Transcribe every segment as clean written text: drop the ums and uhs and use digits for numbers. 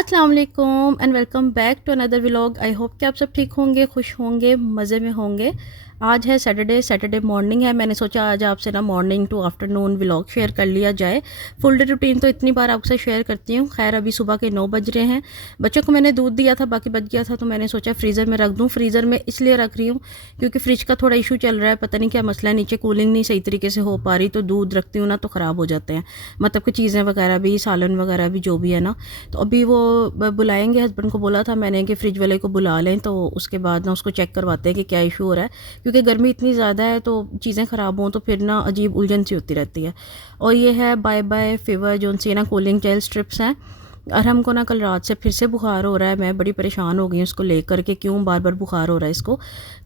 अस्सलाम वालेकुम and welcome back to another vlog. I hope कि आप सब ठीक होंगे, खुश होंगे, मज़े में होंगे। आज है सैटरडे मॉर्निंग है। मैंने सोचा आज आपसे ना morning to afternoon vlog share कर लिया जाए। फुल डे रूटीन तो इतनी बार आपसे शेयर करती हूँ। खैर अभी सुबह के 9 बज रहे हैं। बच्चों को मैंने दूध दिया था, बाकी बच गया था तो मैंने सोचा फ्रीज़र में रख दूँ। फ्रीज़र में इसलिए रख रही हूँ क्योंकि फ्रिज का थोड़ा इशू चल रहा है, पता नहीं क्या मसला है, नीचे कूलिंग नहीं सही तरीके से हो पा रही, तो दूध रखती हूँ ना तो ख़राब हो जाते हैं। मतलब कि चीज़ें वगैरह भी, सालन वगैरह भी जो भी है ना। तो अभी वो बुलाएंगे, हस्बैंड को बोला था मैंने कि फ़्रिज वाले को बुला लें तो उसके बाद ना उसको चेक करवाते हैं कि क्या इशू हो रहा है। क्योंकि गर्मी इतनी ज़्यादा है तो चीज़ें ख़राब हों तो फिर ना अजीब उलझन सी होती रहती है। और ये है बाय बाय फीवर जो सी ना कूलिंग जेल स्ट्रिप्स हैं। और हमको ना कल रात से फिर से बुखार हो रहा है। मैं बड़ी परेशान हो गई हूँ उसको लेकर के, क्यों बार बार बुखार हो रहा है इसको।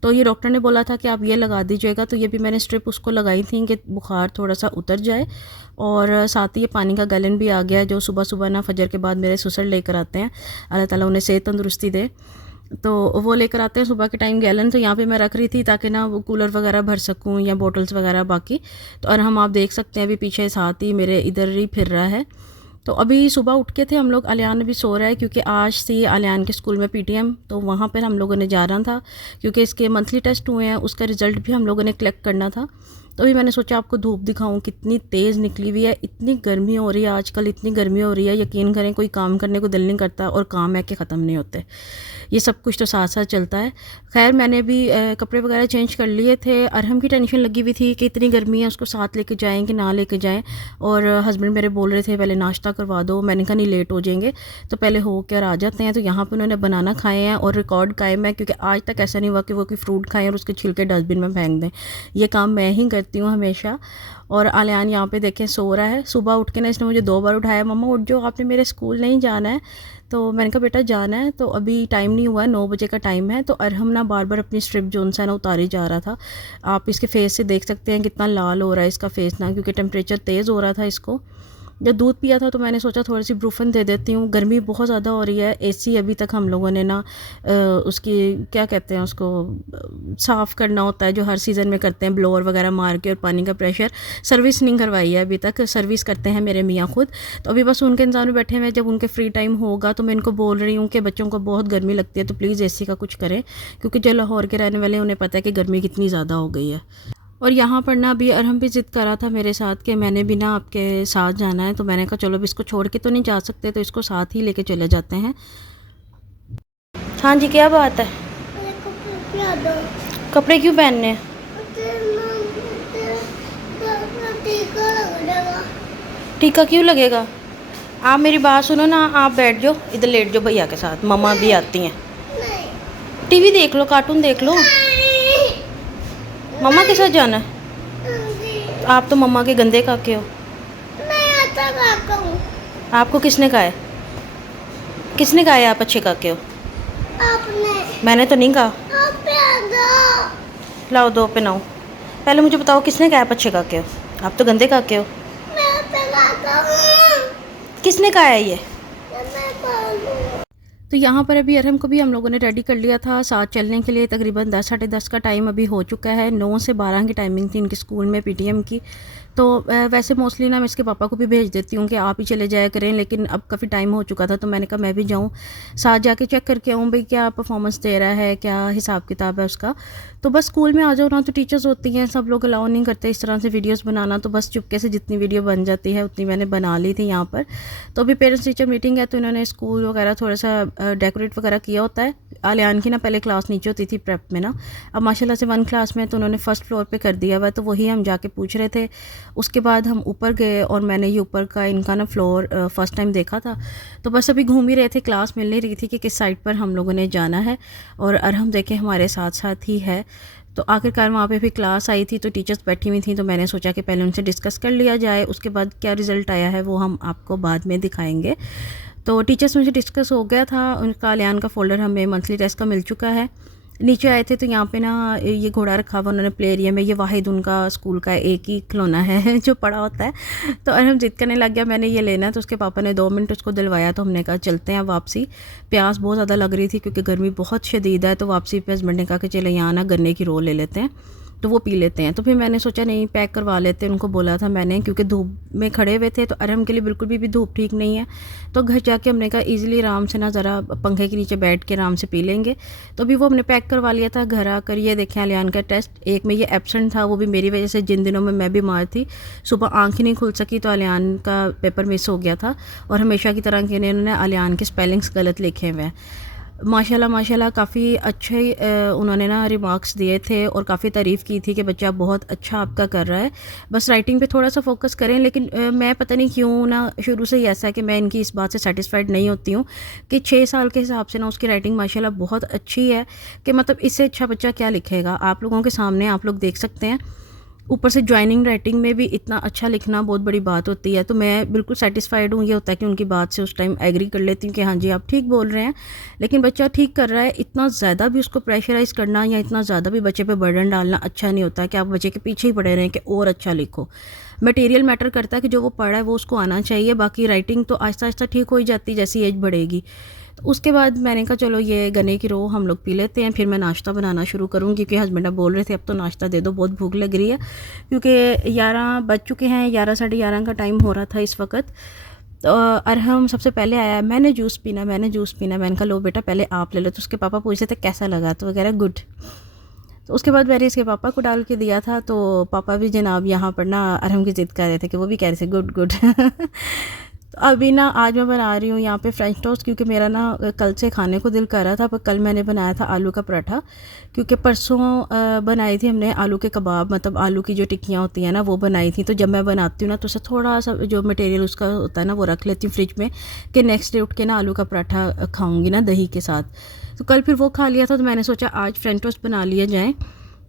तो ये डॉक्टर ने बोला था कि आप ये लगा दीजिएगा, तो ये भी मैंने स्ट्रिप उसको लगाई थी कि बुखार थोड़ा सा उतर जाए। और साथ ही ये पानी का गैलन भी आ गया है जो सुबह सुबह ना फजर के बाद मेरे ससुर लेकर आते हैं। अल्लाह ताला उन्हें सेहत तंदुरुस्ती दे। तो वो लेकर आते हैं सुबह के टाइम गैलन, तो यहाँ पे मैं रख रही थी ताकि ना वो कूलर वगैरह भर सकूँ या बॉटल्स वगैरह बाकी। तो और हम आप देख सकते हैं अभी पीछे साथ ही मेरे इधर ही फिर रहा है। तो अभी सुबह उठ के थे हम लोग, अलियान अभी सो रहा है क्योंकि आज से अलियान के स्कूल में पीटीएम, तो वहाँ पर हम लोगों ने जाना था क्योंकि इसके मंथली टेस्ट हुए हैं, उसका रिज़ल्ट भी हम लोगों ने कलेक्ट करना था। तो अभी मैंने सोचा आपको धूप दिखाऊं, कितनी तेज़ निकली हुई है, इतनी गर्मी हो रही है आजकल, इतनी गर्मी हो रही है यकीन करें कोई काम करने को दिल नहीं करता, और काम है कि ख़त्म नहीं होते। ये सब कुछ तो साथ साथ चलता है। खैर मैंने भी कपड़े वगैरह चेंज कर लिए थे। अरहम की टेंशन लगी हुई थी कि इतनी गर्मी है उसको साथ लेके जाएँ कि ना लेके जाएँ। और हस्बैंड मेरे बोल रहे थे पहले नाश्ता करवा दो, मैंने कहा नहीं लेट हो जाएंगे तो पहले हो कर आ जाते हैं। तो यहाँ पर उन्होंने बनाना खाए हैं और रिकॉर्ड कायम है क्योंकि आज तक ऐसा नहीं हुआ कि वो कोई फ्रूट खाएँ और उसके छिलके डस्टबिन में फेंक दें। ये काम मैं ही करती हूँ हमेशा। और आलियान यहाँ पे देखें सो रहा है। सुबह उठ के ना इसने मुझे 2 बार उठाया, मम्मा उठ जाओ, आपने मेरे स्कूल नहीं जाना है। तो मैंने कहा बेटा जाना है, तो अभी टाइम नहीं हुआ है, 9 बजे का टाइम है। तो अरहम ना बार बार अपनी स्ट्रिप जो सा ना उतारी जा रहा था। आप इसके फेस से देख सकते हैं कितना लाल हो रहा है इसका फेस ना, क्योंकि टेम्परेचर तेज़ हो रहा था इसको। जब दूध पिया था तो मैंने सोचा थोड़ी सी ब्रूफन दे देती हूँ, गर्मी बहुत ज़्यादा हो रही है। एसी अभी तक हम लोगों ने ना उसकी क्या कहते हैं उसको साफ़ करना होता है जो हर सीज़न में करते हैं, ब्लोअर वगैरह मार के, और पानी का प्रेशर सर्विस नहीं करवाई है अभी तक, सर्विस करते हैं मेरे मियाँ खुद। तो अभी बस उनके इंतज़ार में बैठे हुए हैं, जब उनके फ्री टाइम होगा तो मैं इनको बोल रही हूँ कि बच्चों को बहुत गर्मी लगती है तो प्लीज़ एसी का कुछ करें, क्योंकि जो लाहौर के रहने वाले हैं उन्हें पता है कि गर्मी कितनी ज़्यादा हो गई है। और यहाँ पर ना अभी अरहम भी ज़िद करा था मेरे साथ कि मैंने भी ना आपके साथ जाना है, तो मैंने कहा चलो अब इसको छोड़ के तो नहीं जा सकते, तो इसको साथ ही लेके चले जाते हैं। हाँ जी क्या बात है? कपड़े क्यों पहनने हैं? टीका क्यों लगेगा? आप मेरी बात सुनो ना, आप बैठ जाओ इधर, लेट जाओ भैया के साथ, मम्मा भी आती हैं। टीवी देख लो, कार्टून देख लो। मम्मा के साथ जाना है? आप तो मम्मा के गंदे काके हो। आपको किसने कहा है? किसने कहा है आप अच्छे काके हो? आपने। मैंने तो नहीं कहा। लाओ दो पे नाओ। पहले मुझे बताओ किसने कहा आप अच्छे काके हो? आप तो गंदे काके हो। किसने कहा है ये? तो यहाँ पर अभी अरहम को भी हम लोगों ने रेडी कर लिया था साथ चलने के लिए। तकरीबन 10 साढ़े 10 का टाइम अभी हो चुका है। 9 से 12 की टाइमिंग थी इनके स्कूल में पीटीएम की। तो वैसे मोस्टली ना मैं इसके पापा को भी भेज देती हूँ कि आप ही चले जाया करें, लेकिन अब काफ़ी टाइम हो चुका था तो मैंने कहा मैं भी जाऊँ, साथ जाके चेक करके आऊँ भाई क्या परफॉर्मेंस दे रहा है, क्या हिसाब किताब है उसका। तो बस स्कूल में आ जाओ ना तो टीचर्स होती हैं, सब लोग अलाउ नहीं करते इस तरह से वीडियोस बनाना, तो बस चुपके से जितनी वीडियो बन जाती है उतनी मैंने बना ली थी यहाँ पर। तो अभी पेरेंट्स टीचर मीटिंग है तो इन्होंने स्कूल वगैरह थोड़ा सा डेकोरेट वगैरह किया होता है। आलियान की ना पहले क्लास नीचे होती थी प्रेप में ना, अब माशाल्लाह से 1 क्लास में तो उन्होंने फ़र्स्ट फ्लोर पे कर दिया हुआ है, तो वही हम जाके पूछ रहे थे। उसके बाद हम ऊपर गए और मैंने ये ऊपर का इनका ना फ्लोर फ़र्स्ट टाइम देखा था। तो बस अभी घूम ही रहे थे, क्लास मिल नहीं रही थी कि किस साइड पर हम लोगों ने जाना है। और अरहम देखें हमारे साथ साथ ही है। तो आखिरकार वहाँ पे भी क्लास आई थी तो टीचर्स बैठी हुई थी, तो मैंने सोचा कि पहले उनसे डिस्कस कर लिया जाए, उसके बाद क्या रिज़ल्ट आया है वो हम आपको बाद में दिखाएंगे। तो टीचर्स मुझे डिस्कस हो गया था, उनका अलियान का फ़ोल्डर हमें मंथली टेस्ट का मिल चुका है। नीचे आए थे तो यहाँ पे ना ये घोड़ा रखा हुआ उन्होंने प्ले एरिया में, ये वाहिद उनका स्कूल का एक ही खिलौना है जो पड़ा होता है। तो अरहम जिद करने लग गया मैंने ये लेना है, तो उसके पापा ने 2 मिनट उसको दिलवाया, तो हमने कहा चलते हैं वापसी। प्यास बहुत ज़्यादा लग रही थी क्योंकि गर्मी बहुत शदीद है, तो वापसी पे हस्बैंड ने कहा कि चले यहाँ ना गन्ने की रो ले लेते हैं। तो वो पी लेते हैं। तो फिर मैंने सोचा नहीं पैक करवा लेते हैं, उनको बोला था मैंने, क्योंकि धूप में खड़े हुए थे तो अरहम के लिए बिल्कुल भी धूप ठीक नहीं है। तो घर जाके हमने कहा ईज़िली आराम से ना ज़रा पंखे के नीचे बैठ के आराम से पी लेंगे। तो अभी वो हमने पैक करवा लिया था। घर आकर ये देखें अलियान का टेस्ट, एक में ये एब्सेंट था, वो भी मेरी वजह से, जिन दिनों में मैं बीमार थी सुबह आँख ही नहीं खुल सकी तो अलियान का पेपर मिस हो गया था। और हमेशा की तरह के इन्होंने अलियान के स्पेलिंग्स गलत लिखे हुए हैं। माशाल्लाह माशाल्लाह काफ़ी अच्छे उन्होंने ना रिमार्क्स दिए थे और काफ़ी तारीफ़ की थी कि बच्चा बहुत अच्छा आपका कर रहा है, बस राइटिंग पे थोड़ा सा फोकस करें। लेकिन मैं पता नहीं क्यों ना शुरू से ही ऐसा है कि मैं इनकी इस बात से सेटिस्फाइड नहीं होती हूँ कि 6 साल के हिसाब से ना उसकी राइटिंग माशाल्लाह बहुत अच्छी है, कि मतलब इससे अच्छा बच्चा क्या लिखेगा। आप लोगों के सामने आप लोग देख सकते हैं, ऊपर से जॉइनिंग राइटिंग में भी इतना अच्छा लिखना बहुत बड़ी बात होती है। तो मैं बिल्कुल सेटिस्फाइड हूँ। ये होता है कि उनकी बात से उस टाइम एग्री कर लेती हूँ कि हाँ जी आप ठीक बोल रहे हैं, लेकिन बच्चा ठीक कर रहा है। इतना ज़्यादा भी उसको प्रेशराइज़ करना या इतना ज़्यादा भी बच्चे पे बर्डन डालना अच्छा नहीं होता है कि आप बच्चे के पीछे ही पड़े रहें कि और अच्छा लिखो। मटेरियल मैटर करता है कि जो वो पढ़ा है वो उसको आना चाहिए, बाकी राइटिंग तो आहिस्ता आहिस्ता ठीक हो ही जाती है जैसी एज बढ़ेगी। तो उसके बाद मैंने कहा चलो ये गन्ने की रो हम लोग पी लेते हैं, फिर मैं नाश्ता बनाना शुरू करूँगी, क्योंकि हस्बैंड अब बोल रहे थे अब तो नाश्ता दे दो, बहुत भूख लग रही है, क्योंकि 11 बज चुके हैं, 11 साढ़े 11 का टाइम हो रहा था इस वक्त। तो अरहम सबसे पहले आया, मैंने जूस पीना, मैंने जूस पीना। मैंने कहा लो बेटा पहले आप ले लो। तो उसके पापा पूछते थे कैसा लगा, तो वो कह रहा गुड। तो उसके बाद मैंने इसके पापा को डाल के दिया था, तो पापा भी जनाब यहाँ पर ना अरहम की ज़िद कर रहे थे कि वो भी कह रहे थे गुड गुड। तो अभी ना आज मैं बना रही हूँ यहाँ पे फ्रेंच टोस्ट, क्योंकि मेरा ना कल से खाने को दिल कर रहा था, पर कल मैंने बनाया था आलू का पराठा, क्योंकि परसों बनाई थी हमने आलू के कबाब, मतलब आलू की जो टिक्कियाँ होती हैं ना वो बनाई थी। तो जब मैं बनाती हूँ ना तो उसे थोड़ा सा जो मटेरियल उसका होता है ना वो रख लेती हूँ फ्रिज में, कि नेक्स्ट डे उठ के ना आलू का पराठा खाऊँगी ना दही के साथ। तो कल फिर वो खा लिया था, तो मैंने सोचा आज फ्रेंच टोस्ट बना लिया जाए।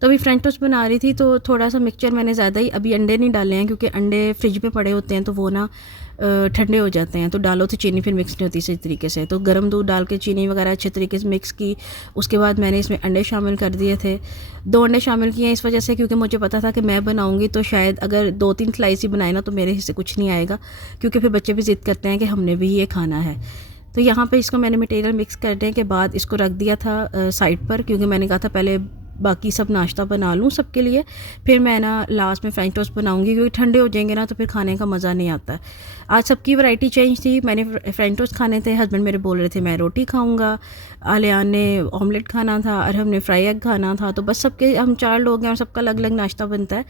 तो अभी फ्रेंच टोस्ट बना रही थी तो थोड़ा सा मिक्सचर मैंने ज़्यादा ही, अभी अंडे नहीं डाले हैं क्योंकि अंडे फ्रिज में पड़े होते हैं तो वो ना ठंडे हो जाते हैं, तो डालो तो चीनी फिर मिक्स नहीं होती सही तरीके से। तो गर्म दूध डाल के चीनी वगैरह अच्छे तरीके से मिक्स की। उसके बाद मैंने इसमें अंडे शामिल कर दिए थे, 2 अंडे शामिल किए इस वजह से क्योंकि मुझे पता था कि मैं बनाऊंगी तो शायद अगर 2-3 स्लाइस ही बनाए ना तो मेरे हिस्से कुछ नहीं आएगा, क्योंकि फिर बच्चे भी ज़िद करते हैं कि हमने भी ये खाना है। तो यहाँ पे इसको मैंने मटेरियल मिक्स करने के बाद इसको रख दिया था साइड पर, क्योंकि मैंने कहा था पहले बाकी सब नाश्ता बना लूँ सबके लिए, फिर मैं ना लास्ट में फ्रेंच टोस्ट बनाऊंगी, क्योंकि ठंडे हो जाएंगे ना तो फिर खाने का मज़ा नहीं आता। आज सबकी वैरायटी चेंज थी, मैंने फ्रेंच टोस्ट खाने थे, हस्बैंड मेरे बोल रहे थे मैं रोटी खाऊंगा, आलियान ने ऑमलेट खाना था और हमने फ्राई एग खाना था। तो बस सबके, हम 4 लोग हैं और सबका अलग अलग नाश्ता बनता है।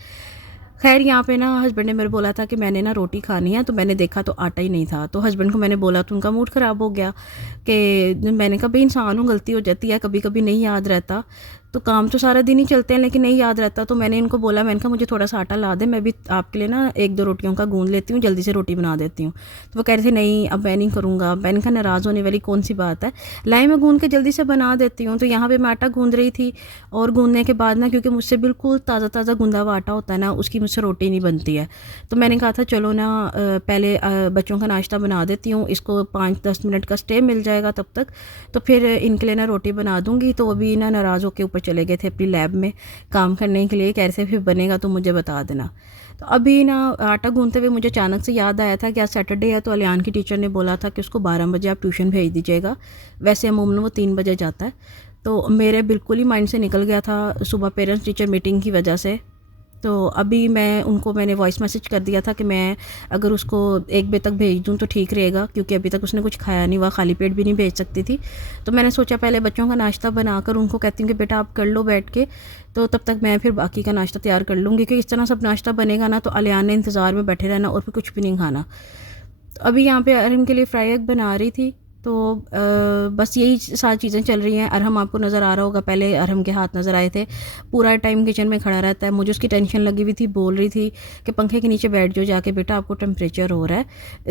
खैर यहाँ पे ना हस्बैंड ने मेरे बोला था कि मैंने ना रोटी खानी है, तो मैंने देखा तो आटा ही नहीं था। तो हस्बैंड को मैंने बोला तो उनका मूड ख़राब हो गया कि मैंने कहा भाई इंसान हूँ, गलती हो जाती है, कभी कभी नहीं याद रहता, तो काम तो सारा दिन ही चलते हैं लेकिन नहीं याद रहता। तो मैंने इनको बोला, मैंने कहा मुझे थोड़ा सा आटा ला दे, मैं भी आपके लिए ना 1-2 रोटियों का गूंद लेती हूँ, जल्दी से रोटी बना देती हूँ। तो वो कह रहे थे नहीं अब मैं नहीं करूँगा। मैंने कहा नाराज़ होने वाली कौन सी बात है, लाई मैं गूंद के जल्दी से बना देती हूँ। तो यहाँ पर मैं आटा गूंद रही थी, और गूंदने के बाद ना क्योंकि मुझसे बिल्कुल ताज़ा ताज़ा गूंदा हुआ आटा होता है ना, उसकी मुझसे रोटी नहीं बनती है। तो मैंने कहा था चलो ना पहले बच्चों का नाश्ता बना देती हूँ, इसको 5-10 मिनट का स्टे मिल जाएगा तब तक, तो फिर इनके लिए ना रोटी बना दूँगी। तो अभी ना नाराज़ होकर ऊपर चले गए थे अपनी लैब में काम करने के लिए, कैसे फिर बनेगा तो मुझे बता देना। तो अभी ना आटा गूंदते हुए मुझे अचानक से याद आया था कि आज सैटरडे है, तो अलियान की टीचर ने बोला था कि उसको 12 बजे आप ट्यूशन भेज दीजिएगा, वैसे अमूमन वो 3 बजे जाता है। तो मेरे बिल्कुल ही माइंड से निकल गया था सुबह पेरेंट्स टीचर मीटिंग की वजह से। तो अभी मैंने वॉइस मैसेज कर दिया था कि मैं अगर उसको 1 बजे तक भेज दूँ तो ठीक रहेगा, क्योंकि अभी तक उसने कुछ खाया नहीं हुआ, खाली पेट भी नहीं भेज सकती थी। तो मैंने सोचा पहले बच्चों का नाश्ता बनाकर उनको कहती हूँ कि बेटा आप कर लो बैठ के, तो तब तक मैं फिर बाकी का नाश्ता तैयार कर लूँगी, क्योंकि इस तरह सब नाश्ता बनेगा ना तो अलियान ने इंतज़ार में बैठे रहना और फिर कुछ भी नहीं खाना। तो अभी यहाँ पे अरहम के लिए फ्राई एग बना रही थी, तो बस यही सारी चीज़ें चल रही हैं। अरहम आपको नज़र आ रहा होगा, पहले अरहम के हाथ नज़र आए थे, पूरा टाइम किचन में खड़ा रहता है। मुझे उसकी टेंशन लगी हुई थी, बोल रही थी कि पंखे के नीचे बैठ जाओ जाके बेटा, आपको टेम्परेचर हो रहा है,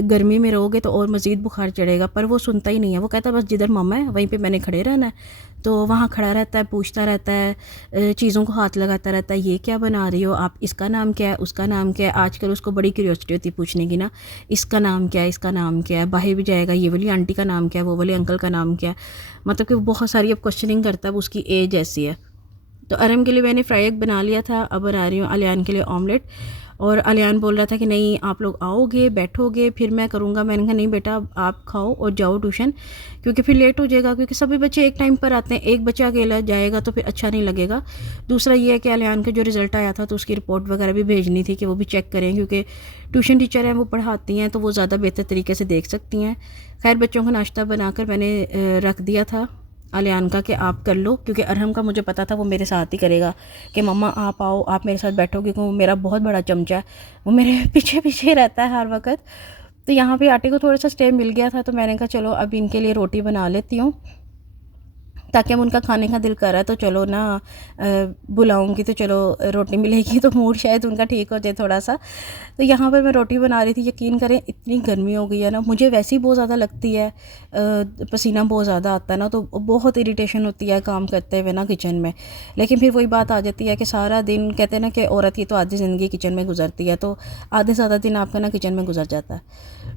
गर्मी में रहोगे तो और मज़ीद बुखार चढ़ेगा। पर वो सुनता ही नहीं है, वो कहता है बस जिधर मम्मा है वहीं पर मैंने खड़े रहना है। तो वहाँ खड़ा रहता है, पूछता रहता है, चीज़ों को हाथ लगाता रहता है, ये क्या बना रही हो आप, इसका नाम क्या है, उसका नाम क्या है। आजकल उसको बड़ी क्यूरियोसिटी होती है पूछने की ना, इसका नाम क्या है, इसका नाम क्या है, बाहर भी जाएगा ये वाली आंटी का नाम क्या है, वो वाले अंकल का नाम क्या है, मतलब कि वो बहुत सारी अब क्वेश्चनिंग करता है, उसकी एज ऐसी है। तो अरहम के लिए मैंने फ्राई एग बना लिया था, अब बना रही हूँ अलियान के लिए ऑमलेट। और अलियान बोल रहा था कि नहीं आप लोग आओगे बैठोगे फिर मैं करूँगा। मैंने कहा नहीं बेटा आप खाओ और जाओ ट्यूशन, क्योंकि फिर लेट हो जाएगा, क्योंकि सभी बच्चे एक टाइम पर आते हैं, एक बच्चा अकेला जाएगा तो फिर अच्छा नहीं लगेगा। दूसरा ये है कि अलियान का जो रिज़ल्ट आया था तो उसकी रिपोर्ट वगैरह भी भेजनी थी कि वो भी चेक करें, क्योंकि ट्यूशन टीचर हैं वो पढ़ाती हैं तो वो ज़्यादा बेहतर तरीके से देख सकती हैं। खैर बच्चों का नाश्ता बनाकर मैंने रख दिया था अलियान का कि आप कर लो, क्योंकि अरहम का मुझे पता था वो मेरे साथ ही करेगा कि मम्मा आप आओ आप मेरे साथ बैठोगे, क्योंकि वो मेरा बहुत बड़ा चमचा है, वो मेरे पीछे पीछे रहता है हर वक्त। तो यहाँ पे आटे को थोड़ा सा स्टे मिल गया था तो मैंने कहा चलो अब इनके लिए रोटी बना लेती हूँ, ताकि अब उनका खाने का दिल कर रहा है तो चलो ना बुलाऊंगी तो चलो रोटी मिलेगी तो मूड शायद उनका ठीक हो जाए थोड़ा सा। तो यहाँ पर मैं रोटी बना रही थी। यकीन करें इतनी गर्मी हो गई है ना, मुझे वैसे ही बहुत ज़्यादा लगती है, पसीना बहुत ज़्यादा आता है ना, तो बहुत इरिटेशन होती है काम करते हुए ना किचन में। लेकिन फिर वही बात आ जाती है कि सारा दिन कहते हैं ना कि औरत की तो आधी ज़िंदगी किचन में गुजरती है, तो आधे से ज़्यादा दिन आपका ना किचन में गुजर जाता है।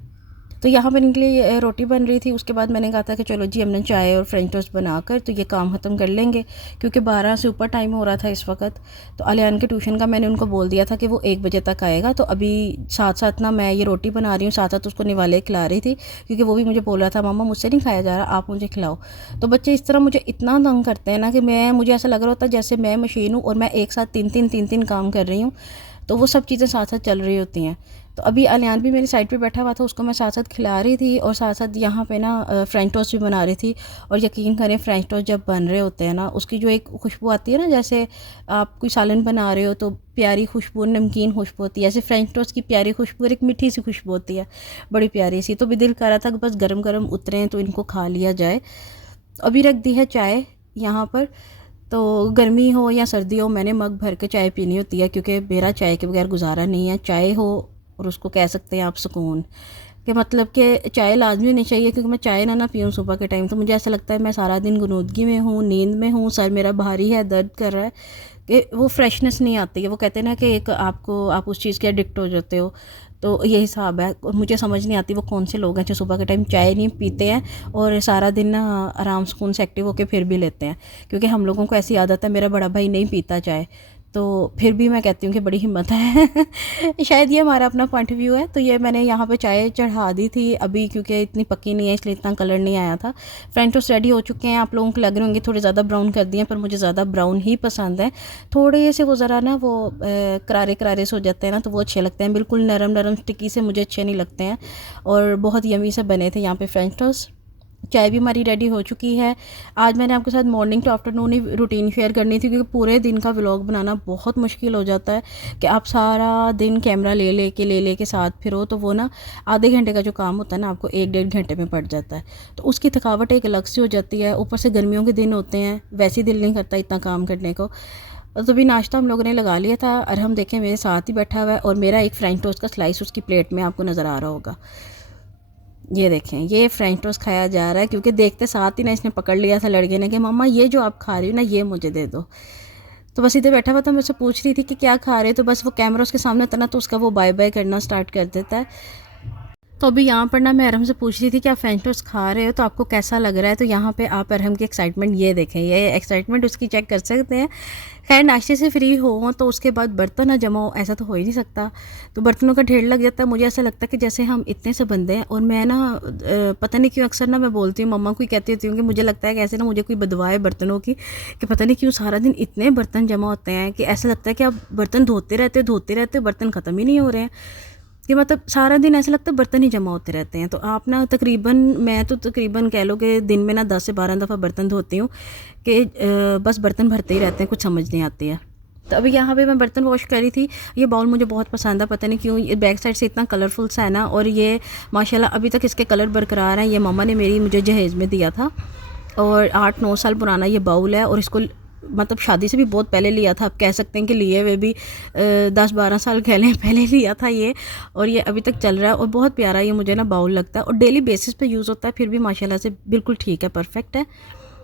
तो यहाँ पर इनके लिए रोटी बन रही थी। उसके बाद मैंने कहा था कि चलो जी हमने चाय और फ्रेंच टोस्ट बनाकर तो ये काम ख़त्म कर लेंगे, क्योंकि 12 से ऊपर टाइम हो रहा था इस वक्त। तो अलियान के ट्यूशन का मैंने उनको बोल दिया था कि वो 1 बजे तक आएगा, तो अभी साथ साथ ना मैं ये रोटी बना रही हूँ, साथ साथ उसको निवाले खिला रही थी, क्योंकि वो भी मुझे बोल रहा था मामा मुझसे नहीं खाया जा रहा आप मुझे खिलाओ। तो बच्चे इस तरह मुझे इतना तंग करते हैं ना कि मुझे ऐसा लग रहा होता है जैसे मैं मशीन हूँ और मैं एक साथ तीन काम कर रही हूँ, तो वो सब चीज़ें साथ साथ चल रही होती हैं। तो अभी अलियान भी मेरी साइड पे बैठा हुआ था, उसको मैं साथ साथ खिला रही थी और साथ साथ यहाँ पे ना फ्रेंच टोस्ट भी बना रही थी। और यकीन करें फ्रेंच टोस्ट जब बन रहे होते हैं ना, उसकी जो एक खुशबू आती है ना, जैसे आप कोई सालन बना रहे हो तो प्यारी खुशबू नमकीन खुशबू होती है, ऐसे फ्रेंच टोस्ट की प्यारी खुशबू और एक मीठी सी खुशबू होती है बड़ी प्यारी सी। तो भी दिल कर रहा था कि बस गर्म गर्म उतरे तो इनको खा लिया जाए। अभी रख दी है चाय यहाँ पर, तो गर्मी हो या सर्दी हो मैंने मग भर के चाय पीनी होती है, क्योंकि मेरा चाय के बगैर गुजारा नहीं है। चाय हो और उसको कह सकते हैं आप सुकून कि मतलब कि चाय लाजमी नहीं चाहिए, क्योंकि मैं चाय ना पीऊँ सुबह के टाइम तो मुझे ऐसा लगता है मैं सारा दिन गुनूदगी में हूँ, नींद में हूँ, सर मेरा भारी है, दर्द कर रहा है, कि वो फ्रेशनेस नहीं आती है। वो कहते हैं ना कि एक आप उस चीज़ के एडिक्ट हो जाते हो, तो ये हिसाब है। मुझे समझ नहीं आती वो कौन से लोग हैं जो सुबह के टाइम चाय नहीं पीते हैं और सारा दिन ना आराम सुकून से एक्टिव होकर फिर भी लेते हैं, क्योंकि हम लोगों को ऐसी आदत है। मेरा बड़ा भाई नहीं पीता चाय, तो फिर भी मैं कहती हूँ कि बड़ी हिम्मत है शायद ये हमारा अपना पॉइंट ऑफ व्यू है। तो ये मैंने यहाँ पे चाय चढ़ा दी थी अभी, क्योंकि इतनी पक्की नहीं है इसलिए इतना कलर नहीं आया था। फ्रेंच टोस्ट रेडी हो चुके हैं। आप लोगों को लग रहे होंगे थोड़े ज़्यादा ब्राउन कर दिए, पर मुझे ज़्यादा ब्राउन ही पसंद है। थोड़े से वो ज़रा ना वो करारे करारे से हो जाते हैं ना, तो वो अच्छे लगते हैं। बिल्कुल नरम नरम स्टिकी से मुझे अच्छे नहीं लगते हैं, और बहुत यमी से बने थे यहाँ पे फ्रेंच टोस्ट। चाय भी हमारी रेडी हो चुकी है। आज मैंने आपके साथ मॉर्निंग टू आफ्टरनून ही रूटीन शेयर करनी थी, क्योंकि पूरे दिन का व्लॉग बनाना बहुत मुश्किल हो जाता है कि आप सारा दिन कैमरा ले के साथ फिरो, तो वो ना आधे घंटे का जो काम होता है ना आपको 1-1.5 घंटे में पड़ जाता है, तो उसकी थकावट एक अलग से हो जाती है। ऊपर से गर्मियों के दिन होते हैं, वैसे ही दिल नहीं करता इतना काम करने को। तो भी नाश्ता हम लोगों ने लगा लिया था। और हम देखें मेरे साथ ही बैठा हुआ है और मेरा एक फ्रेंच टोस्ट का स्लाइस उसकी प्लेट में आपको नज़र आ रहा होगा। ये देखें ये फ्रेंच टोस्ट खाया जा रहा है, क्योंकि देखते साथ ही ना इसने पकड़ लिया था लड़के ने कि मम्मा ये जो आप खा रही हो ना ये मुझे दे दो। तो बस इधर बैठा हुआ था, मुझसे पूछ रही थी कि क्या खा रहे हो, तो बस वो कैमरा उसके सामने था ना, तो उसका वो बाय बाय करना स्टार्ट कर देता है। तो अभी यहाँ पर ना मैं अरहम से पूछ रही थी कि आप फ्रेंच टोस्ट खा रहे हो तो आपको कैसा लग रहा है। तो यहाँ पे आप अरहम की एक्साइटमेंट ये देखें, ये एक्साइटमेंट उसकी चेक कर सकते हैं। खैर नाश्ते से फ्री हो तो उसके बाद बर्तन ना जमा हो ऐसा तो हो ही नहीं सकता, तो बर्तनों का ढेर लग जाता है। मुझे ऐसा लगता है कि जैसे हम इतने से बंदे हैं, और मैं ना पता नहीं क्यों अक्सर ना मैं बोलती हूँ मम्मा को ही कहती होती हूँ कि मुझे लगता है कि ऐसे ना मुझे कोई बदवा है बर्तनों की, कि पता नहीं क्यों सारा दिन इतने बर्तन जमा होते हैं कि ऐसा लगता है कि आप बर्तन धोते रहते बर्तन ख़त्म ही नहीं हो रहे हैं, कि मतलब सारा दिन ऐसा लगता है बर्तन ही जमा होते रहते हैं। तो आप ना मैं तो तकरीबन कह लो कि दिन में ना 10 से 12 दफ़ा बर्तन धोती हूँ, कि बस बर्तन भरते ही रहते हैं, कुछ समझ नहीं आती है। तो अभी यहाँ पे मैं बर्तन वॉश कर रही थी। ये बाउल मुझे बहुत पसंद है, पता नहीं क्यों, ये बैक साइड से इतना कलरफुल सा है ना, और ये माशाल्लाह अभी तक इसके कलर बरकरार हैं। ये मम्मा ने मुझे जहेज़ में दिया था, और 8-9 साल पुराना ये बाउल है, और इसको मतलब शादी से भी बहुत पहले लिया था। आप कह सकते हैं कि लिए हुए भी 10-12 साल कह लें पहले लिया था ये, और ये अभी तक चल रहा है, और बहुत प्यारा ये मुझे ना बाउल लगता है, और डेली बेसिस पे यूज़ होता है, फिर भी माशाल्लाह से बिल्कुल ठीक है, परफेक्ट है।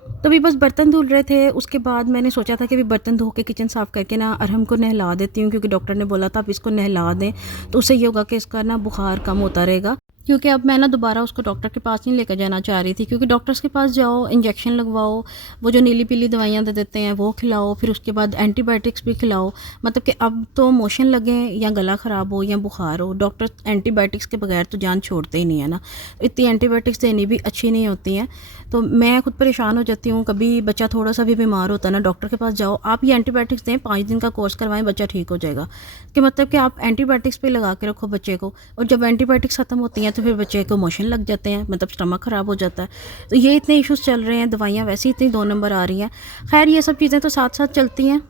तो अभी बस बर्तन धुल रहे थे। उसके बाद मैंने सोचा था कि अभी बर्तन धो के किचन साफ़ करके ना अरहम को नहला देती हूँ, क्योंकि डॉक्टर ने बोला था आप इसको नहला दें तो उससे ये होगा कि इसका ना बुखार कम होता रहेगा। क्योंकि अब मैं ना दोबारा उसको डॉक्टर के पास नहीं लेकर जाना चाह रही थी, क्योंकि डॉक्टर्स के पास जाओ, इंजेक्शन लगवाओ, वो जो नीली पीली दवाइयाँ दे देते हैं वो खिलाओ, फिर उसके बाद एंटीबायोटिक्स भी खिलाओ। मतलब कि अब तो मोशन लगें या गला ख़राब हो या बुखार हो, डॉक्टर एंटीबायोटिक्स के बगैर तो जान छोड़ते ही नहीं है ना। इतनी एंटीबायोटिक्स देनी भी अच्छी नहीं होती हैं। तो मैं खुद परेशान हो जाती हूँ। कभी बच्चा थोड़ा सा भी बीमार होता है ना, डॉक्टर के पास जाओ, आप ये एंटीबायोटिक्स दें, 5 दिन का कोर्स करवाएं, बच्चा ठीक हो जाएगा। कि मतलब कि आप एंटीबायोटिक्स पे लगा के रखो बच्चे को, और जब एंटीबायोटिक्स ख़त्म होती हैं तो फिर बच्चे को मोशन लग जाते हैं, मतलब स्टमक ख़राब हो जाता है। तो ये इतने इश्यूज़ चल रहे हैं, दवाइयाँ वैसे ही इतनी 2 नंबर आ रही हैं। खैर ये सब चीज़ें तो साथ साथ चलती हैं।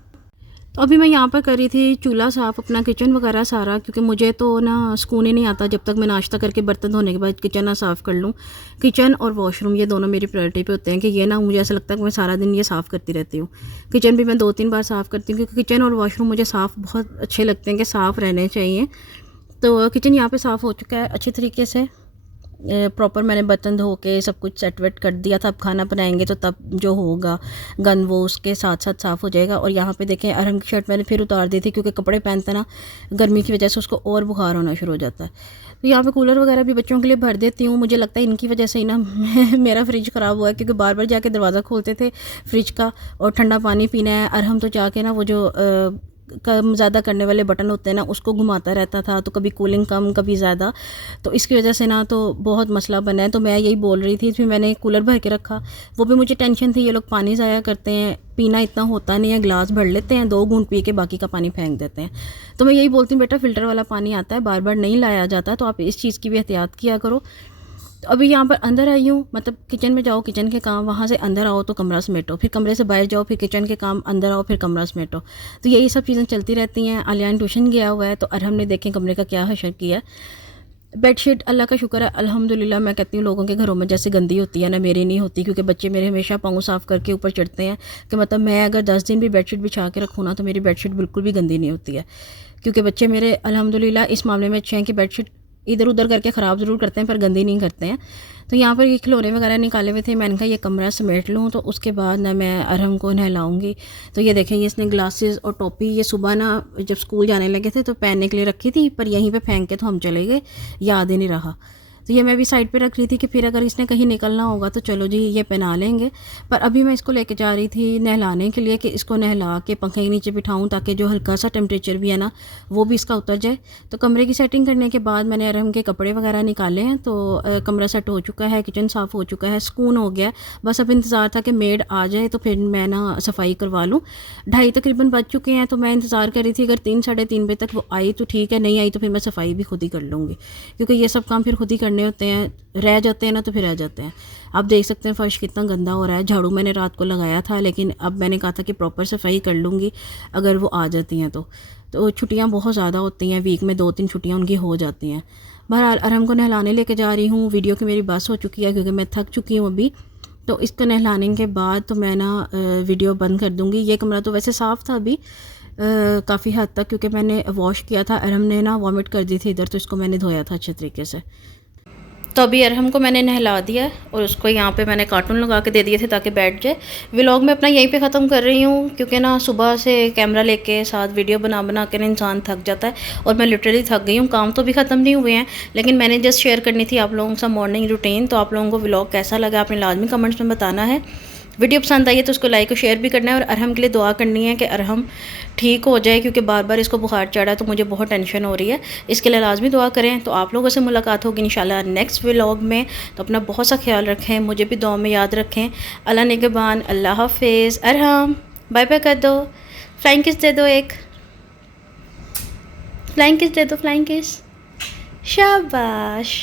तो अभी मैं यहाँ पर कर रही थी चूल्हा साफ़, अपना किचन वगैरह सारा, क्योंकि मुझे तो ना सुकून ही नहीं आता जब तक मैं नाश्ता करके बर्तन धोने के बाद किचन ना साफ़ कर लूँ। किचन और वॉशरूम ये दोनों मेरी प्रायोरिटी पे होते हैं, कि ये ना मुझे ऐसा लगता है कि मैं सारा दिन ये साफ़ करती रहती हूँ। किचन भी मैं 2-3 बार साफ़ करती हूँ, क्योंकि किचन और वॉशरूम मुझे साफ़ बहुत अच्छे लगते हैं, कि साफ़ रहने चाहिए। तो किचन यहाँ पर साफ़ हो चुका है अच्छी तरीके से। प्रॉपर मैंने बर्तन धो के सब कुछ सेट वेट कर दिया था। अब खाना बनाएंगे तो तब जो होगा गंद वो उसके साथ साथ साफ़ हो जाएगा। और यहाँ पे देखें, अरहम की शर्ट मैंने फिर उतार दी थी, क्योंकि कपड़े पहनता ना गर्मी की वजह से उसको और बुखार होना शुरू हो जाता है। तो यहाँ पे कूलर वगैरह भी बच्चों के लिए भर देती हूँ। मुझे लगता है इनकी वजह से ही ना मेरा फ्रिज ख़राब हुआ है, क्योंकि बार बार जाके दरवाज़ा खोलते थे फ्रिज का, और ठंडा पानी पीना है। अरहम तो जाके ना वो जो कम ज़्यादा करने वाले बटन होते हैं ना, उसको घुमाता रहता था, तो कभी कूलिंग कम कभी ज़्यादा। तो इसकी वजह से ना तो बहुत मसला बना है। तो मैं यही बोल रही थी, फिर मैंने कूलर भर के रखा। वो भी मुझे टेंशन थी, ये लोग पानी ज़ाया करते हैं, पीना इतना होता नहीं है, गिलास भर लेते हैं, 2 घूंट पी के बाकी का पानी फेंक देते हैं। तो मैं यही बोलती हूँ, बेटा फ़िल्टर वाला पानी आता है, बार बार नहीं लाया जाता, तो आप इस चीज़ की भी एहतियात किया करो। तो अभी यहाँ पर अंदर आई हूँ, मतलब किचन में जाओ किचन के काम, वहाँ से अंदर आओ तो कमरा समेटो, फिर कमरे से बाहर जाओ फिर किचन के काम, अंदर आओ फिर कमरा समेटो। तो यही सब चीज़ें चलती रहती हैं। आलियान ट्यूशन गया हुआ है, तो अरहम ने देखें कमरे का क्या हशर किया। बेडशीट अल्लाह का शुक्र है अल्हम्दुलिल्लाह, मैं कहती हूँ लोगों के घरों में जैसे गंदी होती है ना, मेरी नहीं होती, क्योंकि बच्चे मेरे हमेशा पाँव साफ़ करके ऊपर चढ़ते हैं। कि मतलब मैं अगर 10 दिन भी बेडशीट बिछा के रखूँ ना, तो मेरी बेडशीट बिल्कुल भी गंदी नहीं होती है, क्योंकि बच्चे मेरे अल्हम्दुलिल्लाह इस मामले में अच्छे हैं कि बेडशीट इधर उधर करके ख़राब ज़रूर करते हैं पर गंदी नहीं करते हैं। तो यहाँ पर ये खिलौने वगैरह निकाले हुए थे, मैंने कहा ये कमरा समेट लूँ, तो उसके बाद ना मैं अरहम को नहलाऊँगी। तो ये देखें, ये इसने ग्लासेस और टोपी ये सुबह ना जब स्कूल जाने लगे थे तो पहनने के लिए रखी थी, पर यहीं पे फेंक के तो हम चले गए, याद ही नहीं रहा। तो ये मैं भी साइड पे रख रही थी कि फिर अगर इसने कहीं निकलना होगा तो चलो जी ये पहना लेंगे। पर अभी मैं इसको लेके जा रही थी नहलाने के लिए, कि इसको नहला के पंखे के नीचे बिठाऊं, ताकि जो हल्का सा टेम्परेचर भी है ना वो भी इसका उतर जाए। तो कमरे की सेटिंग करने के बाद मैंने अरहम के कपड़े वगैरह निकाले हैं, तो कमरा सेट हो चुका है, किचन साफ़ हो चुका है, सुकून हो गया। बस अब इंतज़ार था कि मेड आ जाए तो फिर मैं ना सफाई करवा लूँ। 2:30 तकरीबन बज चुके हैं, तो मैं इंतज़ार कर रही थी, अगर 3 साढ़े 3 बजे तक वो आई तो ठीक है, नहीं आई तो फिर मैं सफाई भी खुद ही कर लूँगी, क्योंकि ये सब काम फिर खुद ही करने होते हैं। रह जाते हैं ना तो फिर रह जाते हैं। आप देख सकते हैं फ़र्श कितना गंदा हो रहा है। झाड़ू मैंने रात को लगाया था, लेकिन अब मैंने कहा था कि प्रॉपर सफाई कर लूँगी अगर वो आ जाती हैं तो छुट्टियाँ बहुत ज़्यादा होती हैं, वीक में 2-3 छुट्टियाँ उनकी हो जाती हैं। बहरहाल अरहम को नहलाने लेके जा रही हूँ। वीडियो की मेरी बस हो चुकी है, क्योंकि मैं थक चुकी हूँ अभी। तो इसको नहलाने के बाद तो मैं ना वीडियो बंद कर दूँगी। ये कमरा तो वैसे साफ़ था अभी काफ़ी हद तक, क्योंकि मैंने वॉश किया था। अरहम ने ना वॉमिट कर दी थी इधर, तो इसको मैंने धोया था अच्छे तरीके से। तो अभी अरहम को मैंने नहला दिया और उसको यहाँ पे मैंने कार्टून लगा के दे दिए थे ताकि बैठ जाए। व्लॉग मैं अपना यहीं पे ख़त्म कर रही हूँ, क्योंकि ना सुबह से कैमरा लेके साथ वीडियो बना बना के इंसान थक जाता है, और मैं लिटरली थक गई हूँ। काम तो अभी ख़त्म नहीं हुए हैं, लेकिन मैंने जस्ट शेयर करनी थी आप लोगों के साथ मॉर्निंग रूटीन। तो आप लोगों को व्लॉग कैसा लगा आपने लाजमी कमेंट्स में बताना है। वीडियो पसंद आई है तो उसको लाइक और शेयर भी करना है, और अरहम के लिए दुआ करनी है कि अरहम ठीक हो जाए, क्योंकि बार बार इसको बुखार चढ़ा तो मुझे बहुत टेंशन हो रही है। इसके लिए लाजमी दुआ करें। तो आप लोगों से मुलाकात होगी इंशाल्लाह नेक्स्ट व्लॉग में। तो अपना बहुत सा ख्याल रखें, मुझे भी दुआ में याद रखें। अल्लाह निगहबान, अल्लाह हाफिज़। अरहम बाय बाय कर दो, फ्लाइंग किस दे दो, एक फ्लाइंग किस दे दो, फ्लाइंग किस, शाबाश।